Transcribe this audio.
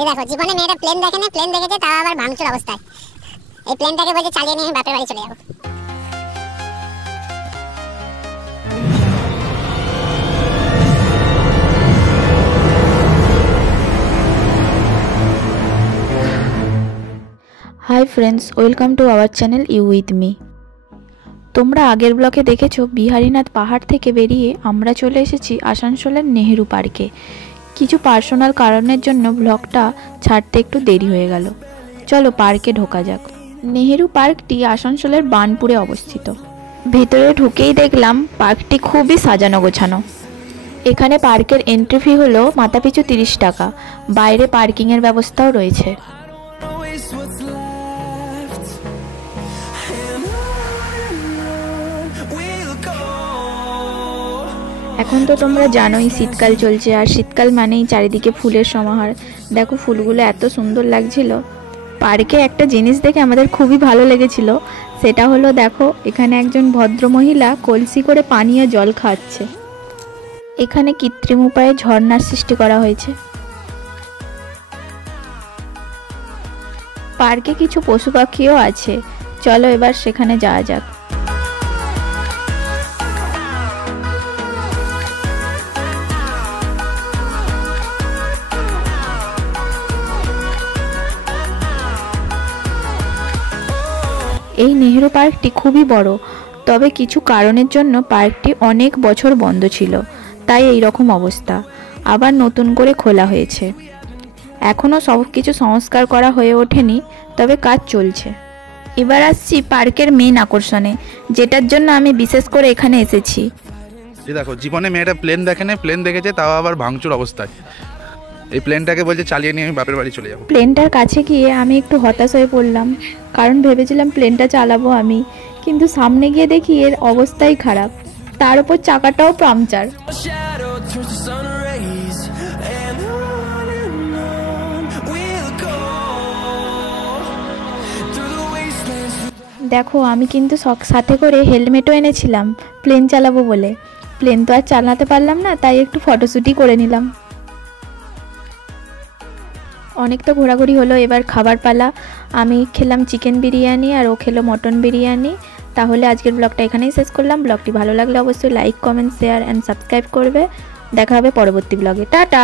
এই দেখো, জীবনে মেয়েটা প্লেন দেখেনি, প্লেন দেখেছে তাও আবার ভাঙচুর অবস্থায়। এই প্লেনটাকে বলছে চালিয়ে নিয়ে বাপের বাড়ি চলে যাবো। Hi friends, welcome to our channel you with me. তোমরা আগের ব্লকে দেখেছো বিহারীনাথ পাহাড় থেকে বেরিয়ে আমরা চলে এসেছি আসানসোলের নেহেরু পার্কে। কিছু পার্সোনাল কারণের জন্য ব্লগটা ছাড়তে একটু দেরি হয়ে গেল। চলো পার্কে ঢোকা যাক। নেহেরু পার্কটি আসানসোলের বার্নপুরে অবস্থিত। ভেতরে ঢুকেই দেখলাম পার্কটি খুবই সাজানো গোছানো। এখানে পার্কের এন্ট্রি ফি হলো মাথাপিছু 30 টাকা। বাইরে পার্কিংয়ের ব্যবস্থাও রয়েছে। এখন তো তোমরা জানোই শীতকাল চলছে, আর শীতকাল মানেই চারিদিকে ফুলের সমাহার। দেখো ফুলগুলো এত সুন্দর লাগছিল। পার্কে একটা জিনিস দেখে আমাদের খুবই ভালো লেগেছিল, সেটা হলো দেখো এখানে একজন ভদ্রমহিলা কলসি করে পানীয় জল খাচ্ছে। এখানে কৃত্রিম উপায়ে ঝর্ণার সৃষ্টি করা হয়েছে। পার্কে কিছু পশু পাখিও আছে, চলো এবার সেখানে যাওয়া যাক। এই নেহেরু পার্কটি খুবই বড়, তবে কিছু কারণের জন্য পার্কটি অনেক বছর বন্ধ ছিল, তাই এই রকম অবস্থা। আবার নতুন করে খোলা হয়েছে। এখনও সব কিছু সংস্কার করা হয়ে ওঠেনি, তবে কাজ চলছে। এবার আসছি পার্কের মেন আকর্ষণে, যেটার জন্য আমি বিশেষ করে এখানে এসেছি। এই দেখো, জীবনে মেয়েটা প্লেন দেখেনি, প্লেন দেখেছে তাও আবার ভাঙচুর অবস্থায়। এই প্লেনটাকে বলছে চালিয়ে নিয়ে আমি বাপের বাড়ি চলে যাবো। প্লেনটার কাছে গিয়ে আমি একটু হতাশ হয়ে পড়লাম, কারণ ভেবেছিলাম প্লেনটা চালাবো আমি, কিন্তু সামনে গিয়ে দেখি এর অবস্থাই খারাপ, তার উপর চাকাটাও পাংচার। দেখো আমি কিন্তু সাথে করে হেলমেটও এনেছিলাম প্লেন চালাবো বলে। প্লেন তো আর চালাতে পারলাম না, তাই একটু ফটোশ্যুটই করে নিলাম। অনেক তো ঘোরাঘুরি হলো, এবার খাবার পালা। আমি খেলাম চিকেন বিরিয়ানি আর ও খেলো মটন বিরিয়ানি। তাহলে আজকের ব্লগটা এখানেই শেষ করলাম। ব্লগটি ভালো লাগলে অবশ্যই like, comment, share and subscribe করবে। দেখা হবে পরবর্তী ব্লগে। টাটা।